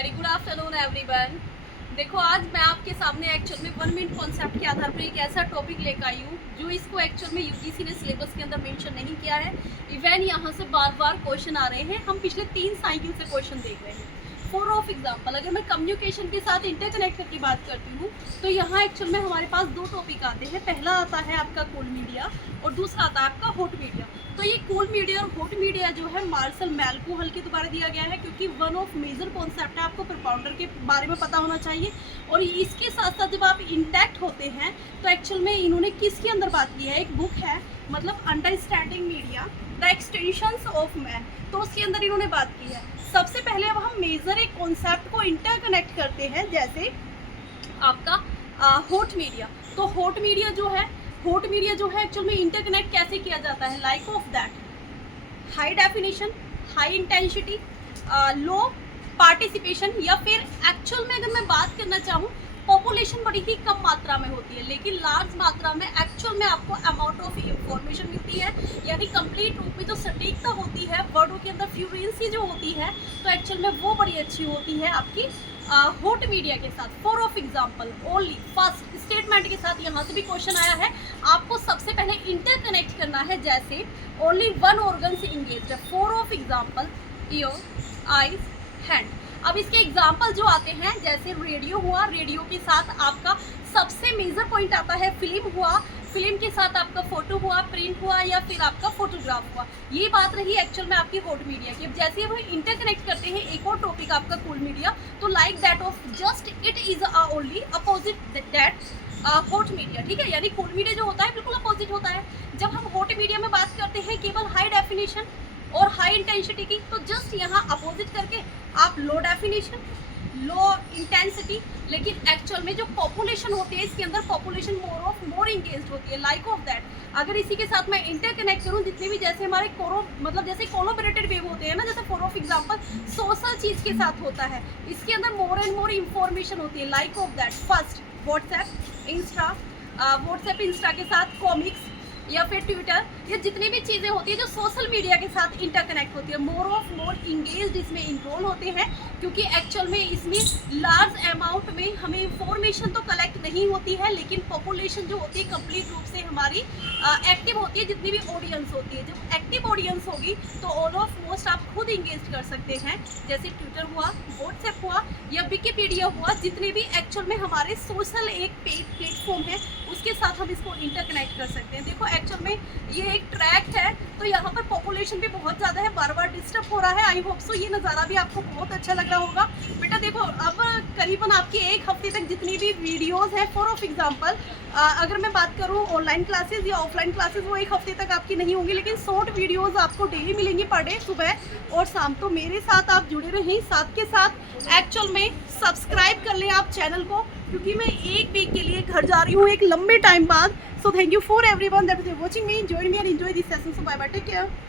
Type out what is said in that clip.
Very good afternoon everyone. देखो आज मैं आपके सामने एक्चुअल में 1 मिनट कॉन्सेप्ट के आधार पर एक ऐसा टॉपिक लेकर आई हूँ जो इसको एक्चुअल में यूजीसी ने सिलेबस के अंदर मेंशन नहीं किया है। इवन यहाँ से बार बार क्वेश्चन आ रहे हैं। हम पिछले 3 साइकिल से क्वेश्चन देख रहे हैं। फॉर ऑफ एग्जाम्पल अगर मैं कम्युनिकेशन के साथ इंटरकनेक्ट की बात करती हूँ तो यहाँ एक्चुअल में हमारे पास 2 टॉपिक आते हैं। पहला आता है आपका कूल मीडिया और दूसरा आता है आपका हॉट मीडिया। तो ये कूल मीडिया और हॉट मीडिया जो है मार्शल मैकलुहान के द्वारा दिया गया है, क्योंकि वन ऑफ मेजर कॉन्सेप्ट है, आपको प्रोपाउंडर के बारे में पता होना चाहिए। और इसके साथ साथ जब आप इंटैक्ट होते हैं तो एक्चुअल में इन्होंने किसके अंदर बात की है, एक बुक है मतलब understanding media the extensions of man, तो उसके अंदर इन्होंने बात की है। सबसे पहले अब हम मेजर एक कॉन्सेप्ट को इंटरकनेक्ट करते हैं, जैसे आपका हॉट मीडिया। तो हॉट मीडिया जो है एक्चुअल में इंटरकनेक्ट कैसे किया जाता है, like of that high definition, high intensity, low participation, या फिर एक्चुअल में अगर मैं बात करना चाहूँ पॉपुलेशन बड़ी ही कम मात्रा में होती है लेकिन लार्ज मात्रा में एक्चुअल में आपको अमाउंट ऑफ इंफॉर्मेशन मिलती है, यानी कंप्लीट रूप में जो सटीकता होती है, वर्डों के अंदर फ्लुएंसी जो होती है, तो एक्चुअल में वो बड़ी अच्छी होती है आपकी हॉट मीडिया के साथ। For of example only first statement के साथ यहाँ से भी क्वेश्चन आया है। आपको सबसे पहले इंटरकनेक्ट करना है, जैसे ओनली वन ऑर्गन से इंगेज है। For of example year, eyes, hand. अब इसके एग्जाम्पल जो आते हैं, जैसे रेडियो हुआ, रेडियो के साथ आपका सबसे मेजर पॉइंट आता है फिल्म हुआ, फिल्म के साथ आपका फोटो हुआ, प्रिंट हुआ, या फिर आपका फोटोग्राफ हुआ। ये बात रही एक्चुअल में आपकी हॉट मीडिया की। अब जैसे हम इंटरकनेक्ट करते हैं एक और टॉपिक आपका कूल मीडिया, तो like that of just it is only opposite that hot media, ठीक है। यानी कूल मीडिया जो होता है बिल्कुल अपोजिट होता है। जब हम हॉट मीडिया में बात करते हैं केवल हाई डेफिनेशन और हाई इंटेंसिटी की, तो जस्ट यहाँ अपोजिट करके आप लो डेफिनेशन, लो इंटेंसिटी, लेकिन एक्चुअल में जो पॉपुलेशन होती है इसके अंदर पॉपुलेशन मोर इंगेज्ड होती है, लाइक ऑफ दैट। अगर इसी के साथ मैं इंटरकनेक्ट करूँ, जितने भी जैसे हमारे जैसे कोलोबरेटेड वेव होते हैं ना, जैसे फॉर ऑफ एग्जांपल सोशल चीज़ के साथ होता है, इसके अंदर मोर एंड मोर इंफॉर्मेशन होती है, like of that. First WhatsApp Insta के साथ कॉमिक्स या फिर ट्विटर, ये जितनी भी चीज़ें होती है जो सोशल मीडिया के साथ इंटरकनेक्ट होती है, मोर इंगेज्ड इसमें इन्वॉल्व होते हैं, क्योंकि एक्चुअल में इसमें लार्ज अमाउंट में हमें इंफॉर्मेशन तो कलेक्ट नहीं होती है, लेकिन पॉपुलेशन जो होती है कंप्लीट रूप से हमारी एक्टिव होती है, जितनी भी ऑडियंस होती है। जब एक्टिव ऑडियंस होगी तो ऑल ऑफ मोस्ट आप खुद इंगेज कर सकते हैं, जैसे ट्विटर हुआ, व्हाट्सएप हुआ, या विकिपीडिया हुआ, जितने भी एक्चुअल में हमारे सोशल एक प्लेटफॉर्म है उसके साथ हम इसको इंटरकनेक्ट कर सकते हैं। देखो एक्चुअल में ये एक ट्रैक है, तो यहाँ पर पॉपुलेशन भी बहुत ज़्यादा है, बार बार डिस्टर्ब हो रहा है। आई होप सो ये नज़ारा भी आपको बहुत अच्छा लग रहा होगा। बेटा देखो अब करीबन आपकी 1 हफ्ते तक जितनी भी वीडियोस हैं, फॉर ऑफ एग्जांपल अगर मैं बात करूँ ऑनलाइन क्लासेस या ऑफलाइन क्लासेस, वो 1 हफ्ते तक आपकी नहीं होंगी, लेकिन शॉर्ट वीडियोस आपको डेली मिलेंगी, पर डे सुबह और शाम। तो मेरे साथ आप जुड़े रहें, साथ के साथ एक्चुअल में सब्सक्राइब कर लें आप चैनल को, क्योंकि मैं 1 वीक के लिए घर जा रही हूँ एक लंबे टाइम बाद। So thank you for everyone that is watching me. Join me and enjoy this session. So bye bye. Take care.